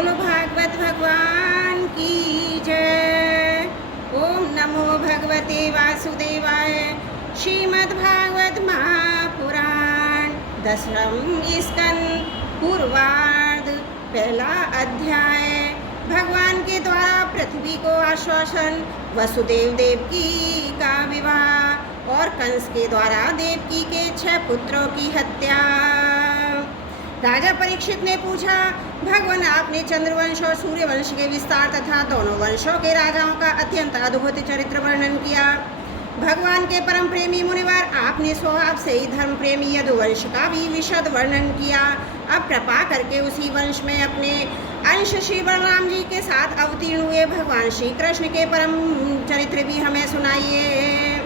बोलो भागवत भगवान की जय। ओम नमो भगवते वासुदेवाय। श्रीमद् भागवत महापुराण 10वां स्कंद पूर्वार्ध पहला अध्याय। भगवान के द्वारा पृथ्वी को आश्वासन, वसुदेव देवकी का विवाह और कंस के द्वारा देवकी के 6 पुत्रों की हत्या। राजा परीक्षित ने पूछा, भगवान आपने चंद्रवंश और सूर्यवंश के विस्तार तथा दोनों वंशों के राजाओं का अत्यंत अद्भुत चरित्र वर्णन किया। भगवान के परम प्रेमी मुनिवर, आपने स्वभाव से ही धर्म प्रेमी यदुवंश का भी विशद वर्णन किया। अब कृपा करके उसी वंश में अपने अंश श्री बलराम जी के साथ अवतीर्ण हुए भगवान श्री कृष्ण के परम चरित्र भी हमें सुनाइए।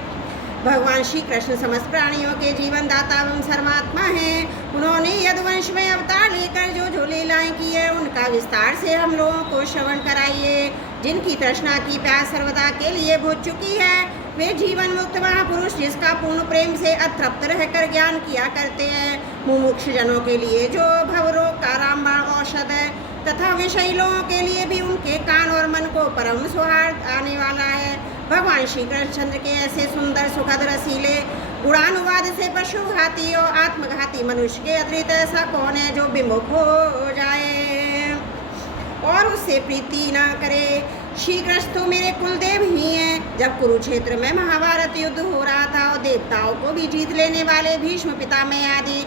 भगवान श्री कृष्ण समस्त प्राणियों के जीवन दाता एवं सर्वात्मा हैं। उन्होंने यदुवंश में अवतार लेकर जो लीलाएं की है उनका विस्तार से हम लोगों को श्रवण कराइए। जिनकी तृष्णा की प्यास सर्वदा के लिए बुझ चुकी है, वे जीवन मुक्त महापुरुष जिसका पूर्ण प्रेम से अतृप्त रहकर ज्ञान किया करते हैं। मुमुक्ष जनों के लिए जो भवरोग का रामबाण औषध है तथा विषयी लोगों के लिए भी उनके कान और मन को परम सौहार्द आने वाला है। भगवान श्री कृष्णचंद्र के ऐसे सुंदर सुखद रसीले गुणानुवाद से पशुघाती और आत्मघाती मनुष्य के अतिरिक्त ऐसा कौन है जो विमुख हो जाए और उससे प्रीति ना करे। श्री कृष्ण तो मेरे कुलदेव ही हैं। जब कुरुक्षेत्र में महाभारत युद्ध हो रहा था और देवताओं को भी जीत लेने वाले भीष्म पितामह आदि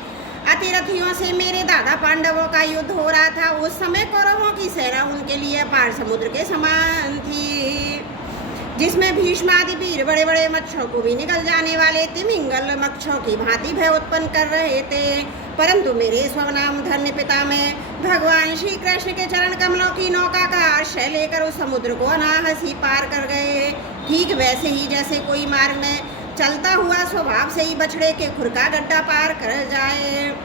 अतिरथियों से मेरे दादा पांडवों का युद्ध हो रहा था, उस समय कौरवों की सेना उनके लिए पार समुद्र के समान थी, जिसमें भीष्म आदि वीर बड़े बड़े मच्छरों को भी निकल जाने वाले तिमिंगल मच्छरों की भांति भय उत्पन्न कर रहे थे। परंतु मेरे स्वनाम धन्य पिता में भगवान श्री कृष्ण के चरण कमलों की नौका का आश्रय लेकर उस समुद्र को अनायास ही पार कर गए। ठीक वैसे ही जैसे कोई मार्ग में चलता हुआ स्वभाव से ही बछड़े के खुर का गड्ढा पार कर जाए।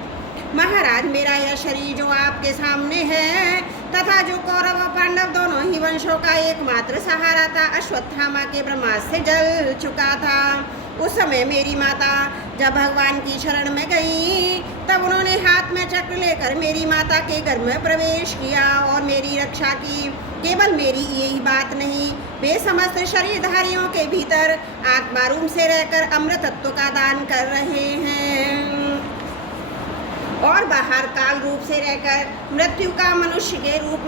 महाराज, मेरा यह शरीर जो आपके सामने है तथा जो कौरव और पांडव दोनों ही वंशों का एकमात्र सहारा था, अश्वत्थामा के ब्रह्मास्त्र से जल चुका था। उस समय मेरी माता जब भगवान की शरण में गई तब उन्होंने हाथ में चक्र लेकर मेरी माता के घर में प्रवेश किया और मेरी रक्षा की। केवल मेरी यही बात नहीं, वे समस्त शरीरधारियों के भीतर आत्मा रूप से रहकर अमृत तत्व का दान कर रहे हैं और बाहर काल रूप से रहकर मृत्यु का मनुष्य के रूप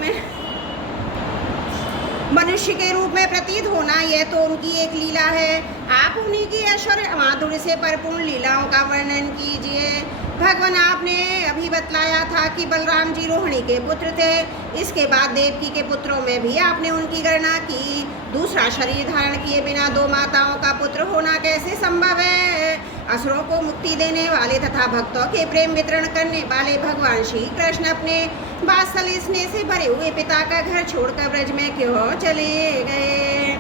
में प्रतीत होना, यह तो उनकी एक लीला है। आप उन्हीं की ऐश्वर्य माधुर्य से परिपूर्ण लीलाओं का वर्णन कीजिए। भगवान, आपने अभी बतलाया था कि बलराम जी रोहिणी के पुत्र थे। इसके बाद देवकी के पुत्रों में भी आपने उनकी गणना की। दूसरा शरीर धारण किए बिना 2 माताओं का पुत्र होना कैसे संभव है? असुरों को मुक्ति देने वाले तथा भक्तों के प्रेम वितरण करने वाले भगवान श्री कृष्ण अपने वात्सल्य स्नेह से भरे हुए पिता का घर छोड़कर ब्रज में क्यों चले गए?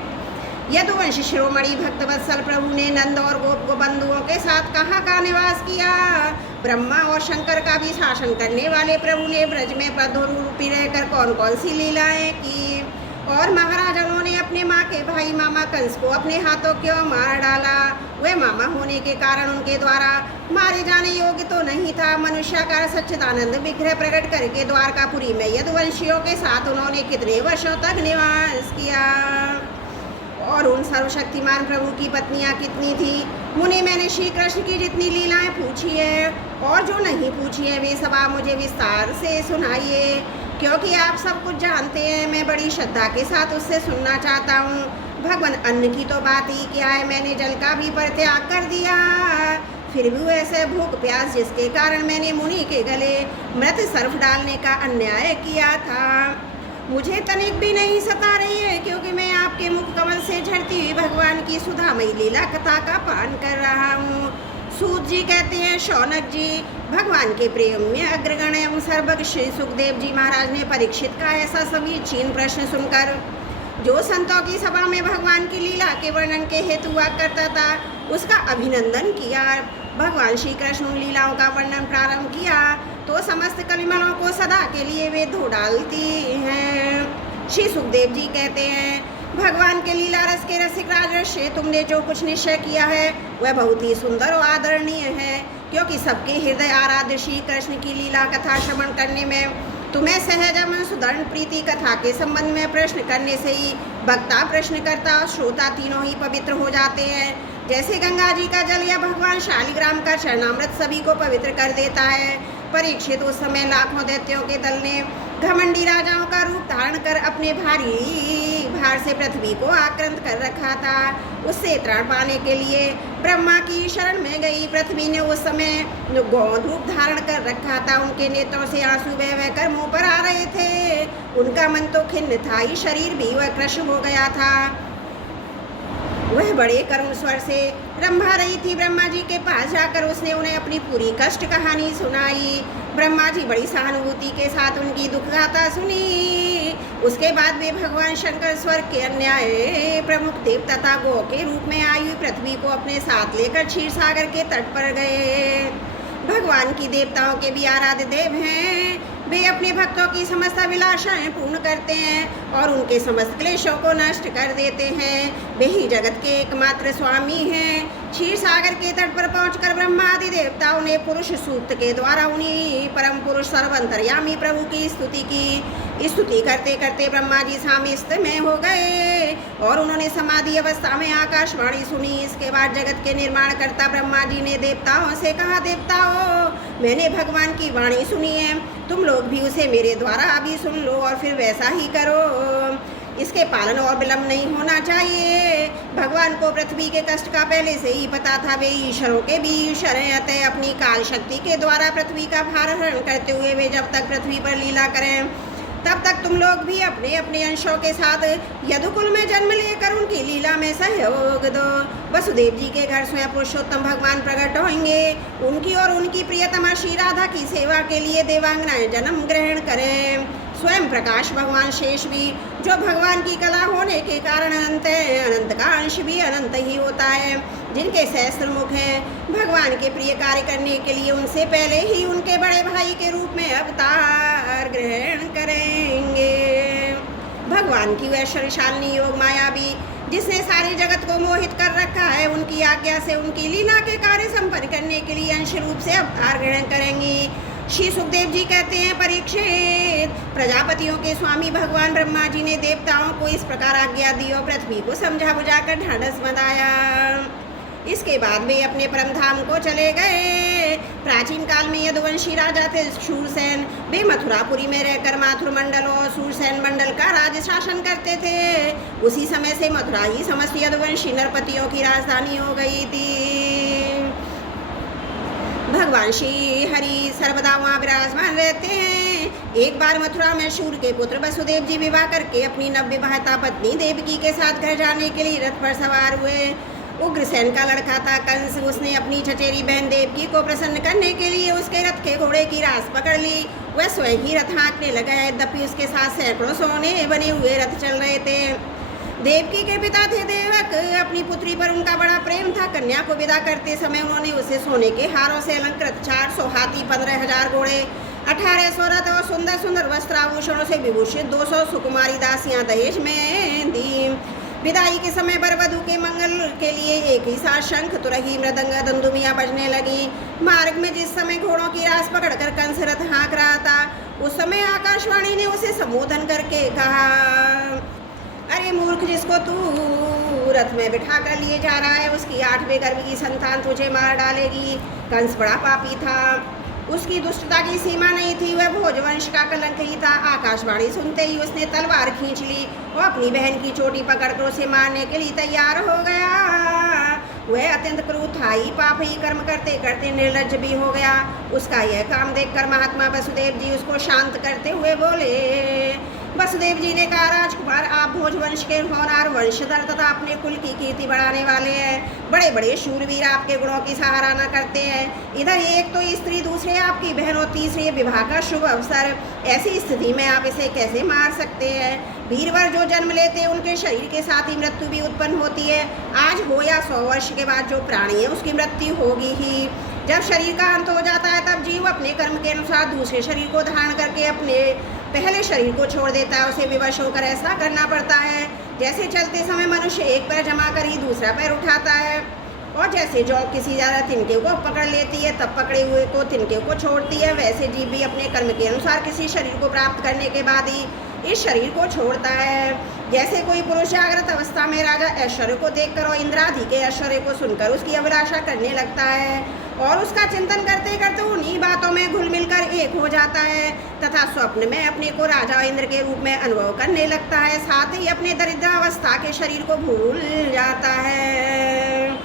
यदुवंश शिरोमणि भक्त वत्सल प्रभु ने नंद और गोप बंधुओं के साथ कहाँ का निवास किया? ब्रह्मा और शंकर का भी शासन करने वाले प्रभु ने ब्रज में पदरूपी रहकर कौन कौन सी लीलाएं की? और महाराजाओं ने अपने माँ के भाई मामा कंस को अपने हाथों क्यों मार डाला? वे मामा होने के कारण उनके द्वारा मारे जाने योग्य तो नहीं था। मनुष्याकार सच्चिदानंद विग्रह प्रकट करके द्वारकापुरी में यदुवंशियों के साथ उन्होंने कितने वर्षों तक निवास किया और उन सर्वशक्तिमान प्रभु की पत्नियां कितनी थी? मुनि, मैंने श्री कृष्ण की जितनी लीलाएं पूछी है और जो नहीं पूछी है वे सब आप मुझे विस्तार से सुनाइए, क्योंकि आप सब कुछ जानते हैं। मैं बड़ी श्रद्धा के साथ उससे सुनना चाहता हूँ। भगवान, अन्न की तो बात ही क्या है, मैंने जल का भी परित्याग कर दिया, फिर भी ऐसे भूख प्यास जिसके कारण मैंने मुनि के गले मृत सर्फ डालने का अन्याय किया था, मुझे तनिक भी नहीं सता रही है, क्योंकि मैं आपके मुख कमल से झड़ती हुई भगवान की सुधामयी लीला कथा का पान कर रहा हूँ। सूत जी कहते हैं, शौनक जी, भगवान के प्रेम में अग्रगण्य एवं सर्वज्ञ श्री सुखदेव जी महाराज ने परीक्षित का ऐसा समीचीन प्रश्न सुनकर, जो संतों की सभा में भगवान की लीला के वर्णन के हेतु हुआ करता था, उसका अभिनंदन किया। भगवान श्री कृष्ण उन लीलाओं का वर्णन प्रारंभ किया तो समस्त कलिमलों को सदा के लिए वे धो डालती हैं। श्री सुखदेव जी कहते हैं, भगवान के लीला रस के रसिक राजर्षि, तुमने जो कुछ निश्चय किया है वह बहुत ही सुंदर और आदरणीय है, क्योंकि सबके हृदय आराध्य श्री कृष्ण की लीला कथा श्रवण करने में तुम्हें सहजम सुदर्ण प्रीति कथा के संबंध में प्रश्न करने से ही वक्ता, प्रश्नकर्ता और श्रोता तीनों ही पवित्र हो जाते हैं। जैसे गंगा जी का जल या भगवान शालिग्राम का चरणामृत सभी को पवित्र कर देता है। परीक्षित उस समय लाखों दैत्यों के दल ने घमंडी राजाओं का रूप धारण कर अपने भारी भार से पृथ्वी को आक्रांत कर रखा था। उससे त्राण पाने के लिए ब्रह्मा की शरण में गई। पृथ्वी ने उस समय गौंद रूप धारण कर रखा था। उनके नेत्रों से आंसू बह बह कर मुंह पर आ रहे थे। उनका मन तो खिन्न था ही, शरीर भी वह कृश हो गया था। वह बड़े करुण स्वर से रंभा रही थी। ब्रह्मा जी के पास जाकर उसने उन्हें अपनी पूरी कष्ट कहानी सुनाई। ब्रह्मा जी बड़ी सहानुभूति के साथ उनकी दुख गाथा सुनी। उसके बाद वे भगवान शंकर स्वर्ग के अन्याय प्रमुख देव तथा गौ के रूप में आई हुई पृथ्वी को अपने साथ लेकर क्षीर सागर के तट पर गए। भगवान की देवताओं के भी आराध्य देव हैं। वे अपने भक्तों की समस्त अभिलाषाएं पूर्ण करते हैं और उनके समस्त क्लेशों को नष्ट कर देते हैं। वे ही जगत के एकमात्र स्वामी हैं। क्षीर सागर के तट पर पहुंचकर ब्रह्मा आदि देवताओं ने पुरुष सूक्त के द्वारा उन्हीं परम पुरुष सर्वंतर्यामी प्रभु की स्तुति की। स्तुति करते करते ब्रह्मा जी सामिस्त में हो गए और उन्होंने समाधि अवस्था में आकाशवाणी सुनी। इसके बाद जगत के निर्माण करता ब्रह्मा जी ने देवताओं से कहा, देवताओं, मैंने भगवान की वाणी सुनी है, तुम लोग भी उसे मेरे द्वारा अभी सुन लो और फिर वैसा ही करो। इसके पालन और विलंब नहीं होना चाहिए। भगवान को पृथ्वी के कष्ट का पहले से ही पता था। वे ईश्वरों के भी ईश्वर हैं, अतः अपनी काल शक्ति के द्वारा पृथ्वी का भार हरण करते हुए वे जब तक पृथ्वी पर लीला करें तब तक तुम लोग भी अपने अपने अंशों के साथ यदुकुल में जन्म लेकर उनकी लीला में सहयोग दो। वसुदेव जी के घर स्वयं पुरुषोत्तम भगवान प्रकट होंगे। उनकी और उनकी प्रियतमा श्री राधा की सेवा के लिए देवांगनाएं जन्म ग्रहण करें। स्वयं प्रकाश भगवान शेष भी, जो भगवान की कला होने के कारण अनंत है, अनंत का अंश भी अनंत ही होता है, जिनके सहस्त्र मुख हैं, भगवान के प्रिय कार्य करने के लिए उनसे पहले ही उनके बड़े भाई के रूप में अवतार ग्रहण करेंगे। भगवान की वह शक्तिशालिनी योग माया भी, जिसने सारे जगत को मोहित कर रखा है, उनकी आज्ञा से उनकी लीला के कार्य संपन्न करने के लिए अंश रूप से अवतार ग्रहण करेंगी। श्री सुखदेव जी कहते हैं, परीक्षित, प्रजापतियों के स्वामी भगवान ब्रह्मा जी ने देवताओं को इस प्रकार आज्ञा दी और पृथ्वी को समझा बुझाकर ढांढस बंधाया। इसके बाद वे अपने परम धाम को चले गए। प्राचीन काल में यदुवंशी राजा थे शूरसेन। वे मथुरापुरी में रहकर माथुर मंडल और शूरसेन मंडल का राज शासन करते थे। उसी समय से मथुरा ही समस्त यदुवंशी नरपतियों की राजधानी हो गई थी। भगवान श्री हरि सर्वदा वहाँ विराजमान रहते हैं। एक बार मथुरा में शूर के पुत्र वसुदेव जी विवाह करके अपनी नवविवाहिता पत्नी देवकी के साथ घर जाने के लिए रथ पर सवार हुए। उग्रसेन का लड़का था कंस। उसने अपनी चचेरी बहन देवकी को प्रसन्न करने के लिए उसके रथ के घोड़े की रास पकड़ ली। वह स्वयं ही रथ हाँकने लगा। यद्यपि उसके साथ सैकड़ों सोने बने हुए रथ चल रहे थे। देवकी के पिता थे देवक। अपनी पुत्री पर उनका बड़ा प्रेम था। कन्या को विदा करते समय उन्होंने उसे सोने के हारों से अलंकृत 400 हाथी, 15,000 घोड़े, 1800 रथ और सुंदर सुंदर वस्त्र आभूषणों से विभूषित 200 सुकुमारी दासियां दहेज में दी। विदाई के समय वर वधू के मंगल के लिए एक ही साथ शंख, तुरही, मृदंग, दंदुमियां बजने लगी। मार्ग में जिस समय घोड़ों की रास पकड़कर कंस रथ हाँक रहा था, उस समय आकाशवाणी ने उसे संबोधन करके कहा, अरे मूर्ख, जिसको तू रथ में बिठा कर लिए जा रहा है, उसकी 8वें गर्भ की संतान तुझे मार डालेगी। कंस बड़ा पापी था। उसकी दुष्टता की सीमा नहीं थी। वह भोजवंश का कलंक ही था। आकाशवाणी सुनते ही उसने तलवार खींच ली और अपनी बहन की चोटी पकड़कर उसे मारने के लिए तैयार हो गया। वह अत्यंत क्रूर था ही, पाप ही कर्म करते करते निर्लज्ज भी हो गया। उसका यह काम देखकर महात्मा वसुदेव जी उसको शांत करते हुए बोले। वसुदेव जी ने कहा, राजकुमार, आप भोजवंश के होनहार वंशधर तथा अपने कुल की कीर्ति बढ़ाने वाले हैं। बड़े बड़े शूरवीर आपके गुणों की सराहना करते हैं। इधर एक तो स्त्री, दूसरे आपकी बहन और तीसरे विवाह का शुभ अवसर। ऐसी स्थिति में आप इसे कैसे मार सकते हैं? वीरवर जो जन्म लेते हैं उनके शरीर के साथ ही मृत्यु भी उत्पन्न होती है। आज हो या 100 वर्ष के बाद जो प्राणी है उसकी मृत्यु होगी ही। जब शरीर का अंत हो जाता है तब जीव अपने कर्म के अनुसार दूसरे शरीर को धारण करके अपने पहले शरीर को छोड़ देता है। उसे विवश होकर ऐसा करना पड़ता है जैसे चलते समय मनुष्य एक पैर जमा कर ही दूसरा पैर उठाता है। और जैसे जौ किसी ज़्यादा तिनके को पकड़ लेती है तब पकड़े हुए को तिनके को छोड़ती है, वैसे जीव भी अपने कर्म के अनुसार किसी शरीर को प्राप्त करने के बाद ही इस शरीर को छोड़ता है। जैसे कोई पुरुष जागृत अवस्था में राजा ऐश्वर्य को देखकर और इंद्रादि के ऐश्वर्य को सुनकर उसकी अभिलाषा करने लगता है और उसका चिंतन करते करते उन्हीं बातों में घुल मिलकर एक हो जाता है तथा स्वप्न में अपने को राजा इंद्र के रूप में अनुभव करने लगता है, साथ ही अपने दरिद्रावस्था के शरीर को भूल जाता है।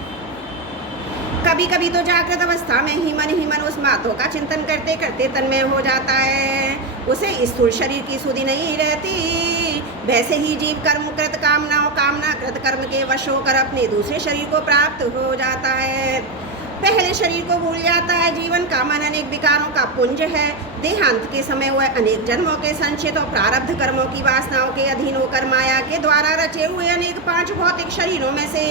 कभी कभी तो जागृत अवस्था में ही मन उस बातों का चिंतन करते करते तन्मय हो जाता है, उसे स्थूल शरीर की सुधि नहीं रहती। वैसे ही जीव कर्म कृत कामना कृत कर्म के वश होकर अपने दूसरे शरीर को प्राप्त हो जाता है। पहले शरीर को भूल जाता है। जीवन का मन अनेक विकारों का पुंज है। देहांत के समय वह अनेक जन्मों के संचित और प्रारब्ध कर्मों की वासनाओं के अधीन होकर माया के द्वारा रचे हुए अनेक 5 भौतिक शरीरों में से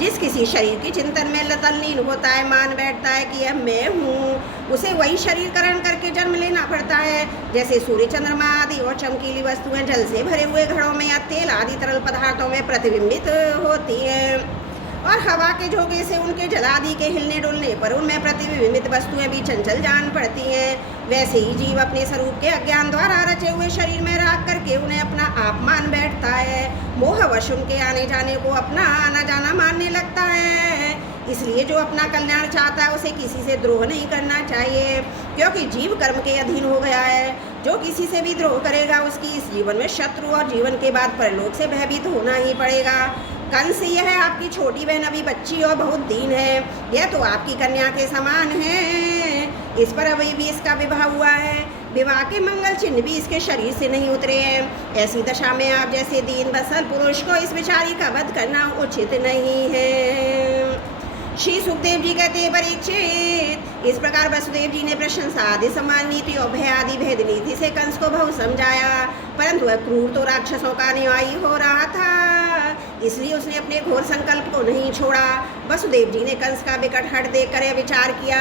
जिस किसी शरीर की चिंतन में तल्लीन होता है, मान बैठता है कि यह मैं हूँ, उसे वही शरीर ग्रहण करके जन्म लेना पड़ता है। जैसे सूर्य, चंद्रमा आदि और चमकीली वस्तुएं जल से भरे हुए घड़ों में या तेल आदि तरल पदार्थों में प्रतिबिंबित होती है और हवा के झोंके से उनके जलादि के हिलने डुलने पर उनमें प्रतिबिंबित वस्तुएं भी चंचल जान पड़ती हैं, वैसे ही जीव अपने स्वरूप के अज्ञान द्वारा रचे हुए शरीर में राख करके उन्हें अपना आप मान बैठता है। मोहवश उनके आने जाने को अपना आना जाना मानने लगता है। इसलिए जो अपना कल्याण चाहता है उसे किसी से द्रोह नहीं करना चाहिए, क्योंकि जीव कर्म के अधीन हो गया है। जो किसी से भी द्रोह करेगा उसकी इस जीवन में शत्रु और जीवन के बाद परलोक से भयभीत होना ही पड़ेगा। कंस यह है आपकी छोटी बहन अभी बच्ची और बहुत दीन है, यह तो आपकी कन्या के समान है। इस पर अभी भी इसका विवाह हुआ है, विवाह के मंगल चिन्ह भी इसके शरीर से नहीं उतरे हैं। ऐसी दशा में आप जैसे दीन बसल पुरुष को इस बेचारी का वध करना उचित नहीं है। श्री सुखदेव जी कहते हैं, परीक्षित, इस प्रकार वसुदेव जी ने प्रशंसा आदि समान नीति और भय आदि भेद नीति से कंस को बहुत समझाया, परंतु वह क्रूर तो राक्षसों का अनुयायी हो रहा था, इसलिए उसने अपने घोर संकल्प को नहीं छोड़ा। वसुदेव जी ने कंस का विकट हठ देखकर यह विचार किया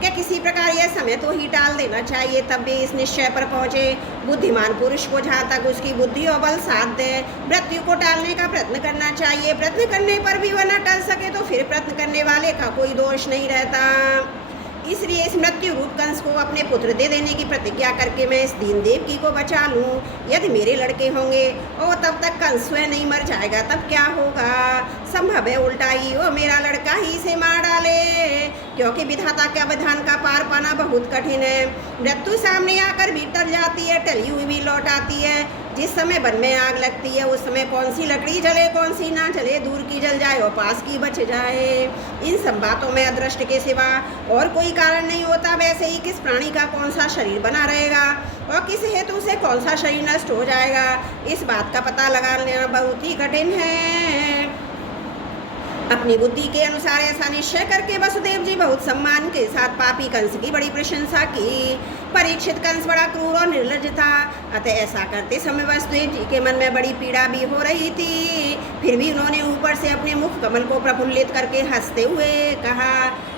कि किसी प्रकार यह समय तो ही टाल देना चाहिए, तब भी इस निश्चय पर पहुंचे, बुद्धिमान पुरुष को जहाँ तक उसकी बुद्धि और बल साथ दे मृत्यु को टालने का प्रयत्न करना चाहिए। प्रयत्न करने पर भी वह न टल सके तो फिर प्रयत्न करने वाले का कोई दोष नहीं रहता। इसलिए इस मृत्यु रूप कंस को अपने पुत्र दे देने की प्रतिज्ञा करके मैं इस दीन देवकी को बचा लूं। यदि मेरे लड़के होंगे और तब तक कंस स्वयं नहीं मर जाएगा तब क्या होगा? संभव है उल्टा ही वो मेरा लड़का ही इसे मार डाले, क्योंकि विधाता के विधान का पार पाना बहुत कठिन है। मृत्यु सामने आकर भी टल जाती है, टली हुई भी लौट आती है। जिस समय वन में आग लगती है उस समय कौन सी लकड़ी जले कौन सी ना जले, दूर की जल जाए और पास की बच जाए। इन सब बातों में अदृष्ट के सिवा और कोई कारण नहीं होता। वैसे ही किस प्राणी का कौन सा शरीर बना रहेगा और किस हेतु से कौन सा शरीर नष्ट हो जाएगा, इस बात का पता लगा लेना बहुत ही कठिन है। अपनी बुद्धि के अनुसार ऐसा निश्चय करके वसुदेव जी बहुत सम्मान के साथ पापी कंस की बड़ी प्रशंसा की। परीक्षित कंस बड़ा क्रूर और निर्लज था, अतः ऐसा करते समय वसुदेव जी के मन में बड़ी पीड़ा भी हो रही थी। फिर भी उन्होंने ऊपर से अपने मुख कमल को प्रफुल्लित करके हंसते हुए कहा।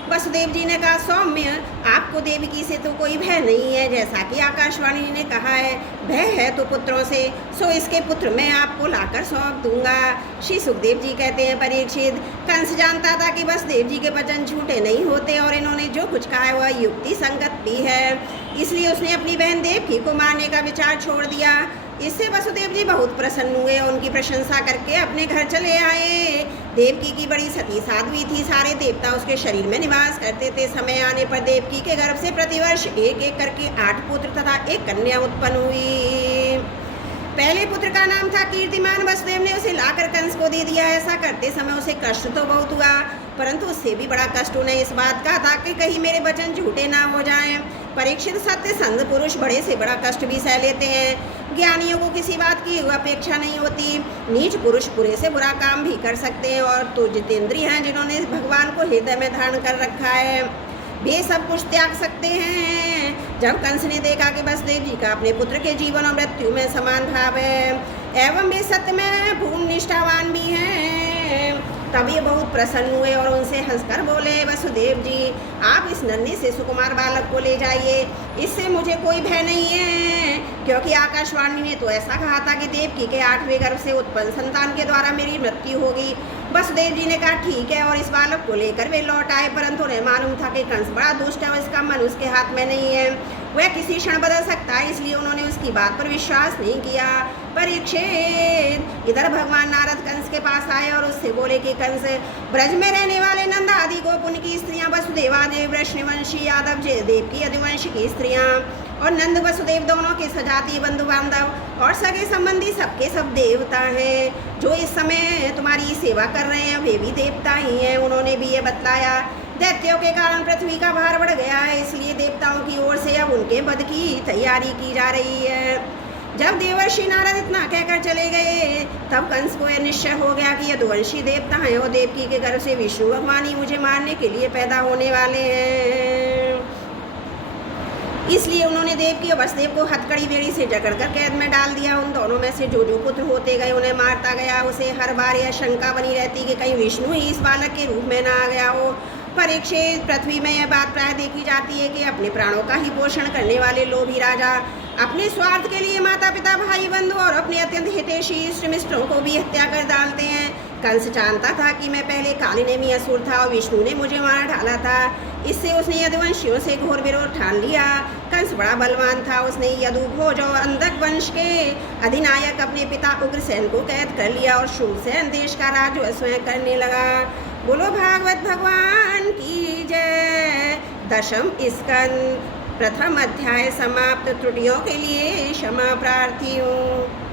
वसुदेव जी ने कहा, सौम्य, आपको देवकी से तो कोई भय नहीं है, जैसा कि आकाशवाणी ने कहा है, भय है तो पुत्रों से, सो इसके पुत्र मैं आपको लाकर सौंप दूंगा। श्री सुखदेव जी कहते हैं, परीक्षित, कंस जानता था कि वसुदेव जी के वचन झूठे नहीं होते और इन्होंने जो कुछ कहा है वह युक्ति संगत भी है, इसलिए उसने अपनी बहन देवकी को मारने का विचार छोड़ दिया। इससे वसुदेव जी बहुत प्रसन्न हुए और उनकी प्रशंसा करके अपने घर चले आए। देवकी की बड़ी सती साध्वी थी, सारे देवता उसके शरीर में निवास करते थे। समय आने पर देवकी के गर्भ से प्रतिवर्ष एक एक करके 8 पुत्र तथा 1 कन्या उत्पन्न हुई। पहले पुत्र का नाम था कीर्तिमान। वसुदेव ने उसे लाकर कंस को दे दिया। ऐसा करते समय उसे कष्ट तो बहुत हुआ, परंतु उससे भी बड़ा कष्ट उन्हें इस बात का था कि कहीं मेरे वचन झूठे ना हो जाएं। परीक्षित, सत्य संध पुरुष बड़े से बड़ा कष्ट भी सह लेते हैं। ज्ञानियों को किसी बात की अपेक्षा नहीं होती। नीच पुरुष बुरे से बुरा काम भी कर सकते हैं, और तो जितेंद्रिय हैं जिन्होंने भगवान को हृदय में धारण कर रखा है, वे सब कुछ त्याग सकते हैं। जब कंस ने देखा कि वसुदेव जी का अपने पुत्र के जीवन और मृत्यु में समान भाव है एवं वे सत्य में भूमि निष्ठावान भी हैं, तब ये बहुत प्रसन्न हुए और उनसे हंसकर बोले, वसुदेव जी, आप इस नन्हे से सुकुमार बालक को ले जाइए, इससे मुझे कोई भय नहीं है। क्योंकि आकाशवाणी ने तो ऐसा कहा था कि देवकी के 8वें गर्भ से उत्पन्न संतान के द्वारा मेरी मृत्यु होगी। वसुदेव जी ने कहा ठीक है, और इस बालक को लेकर वे लौट आए, परंतु उन्हें मालूम था कि कंस बड़ा दुष्ट है और इसका मन उसके हाथ में नहीं है, वह किसी क्षण बदल सकता है, इसलिए उन्होंने उसकी बात पर विश्वास नहीं किया। परीक्षित, इधर भगवान नारद कंस के पास आए और उससे बोले कि कंस, ब्रज में रहने वाले नंद आदि गोप उनकी स्त्रियां, वसुदेवादेव वृष्णवंशी यादव जयदेव की यदुवंश की स्त्रियां और नंद वसुदेव दोनों के सजातीय बंधु बांधव और सगे संबंधी सबके सब देवता हैं। जो इस समय तुम्हारी सेवा कर रहे हैं वे भी देवता ही हैं। उन्होंने भी ये बतलाया, दैत्यों के कारण पृथ्वी का भार बढ़ गया है, इसलिए देवताओं की ओर से अब उनके वध की तैयारी की जा रही है। जब देवर्षि नारद इतना कहकर चले गए, तब कंस को यह निश्चय हो गया कि यदुवंशी देवता हैं और देवकी के गर्भ से विष्णु भगवान ही मुझे मारने के लिए पैदा होने वाले हैं। इसलिए उन्होंने देवकी और वसुदेव को हथकड़ी बेड़ी से जकड़कर कैद में डाल दिया। उन दोनों में से जो जो पुत्र होते गए उन्हें मारता गया। उसे हर बार यह शंका बनी रहती कि कहीं विष्णु ही इस बालक के रूप में ना आ गया हो। परीक्षित, पृथ्वी में यह बात प्राय देखी जाती है कि अपने प्राणों का ही पोषण करने वाले लोभी राजा अपने स्वार्थ के लिए माता पिता भाई बंधु और अपने अत्यंत हितैषी इष्ट मित्रों को भी हत्या कर डालते हैं। कंस जानता था कि मैं पहले कालिनेमी असुर था और विष्णु ने मुझे मार डाला था, इससे उसने यदुवंशियों से घोर विरोध ठान लिया। कंस बड़ा बलवान था, उसने यदु भोज और अंधक वंश के अधिनायक अपने पिता उग्रसेन को कैद कर लिया और शूरसेन देश का राज्य स्वयं करने लगा। बोलो भागवत भगवान की जय। 10वां स्कंद, प्रथम अध्याय समाप्त। त्रुटियों के लिए क्षमा प्रार्थी हूँ।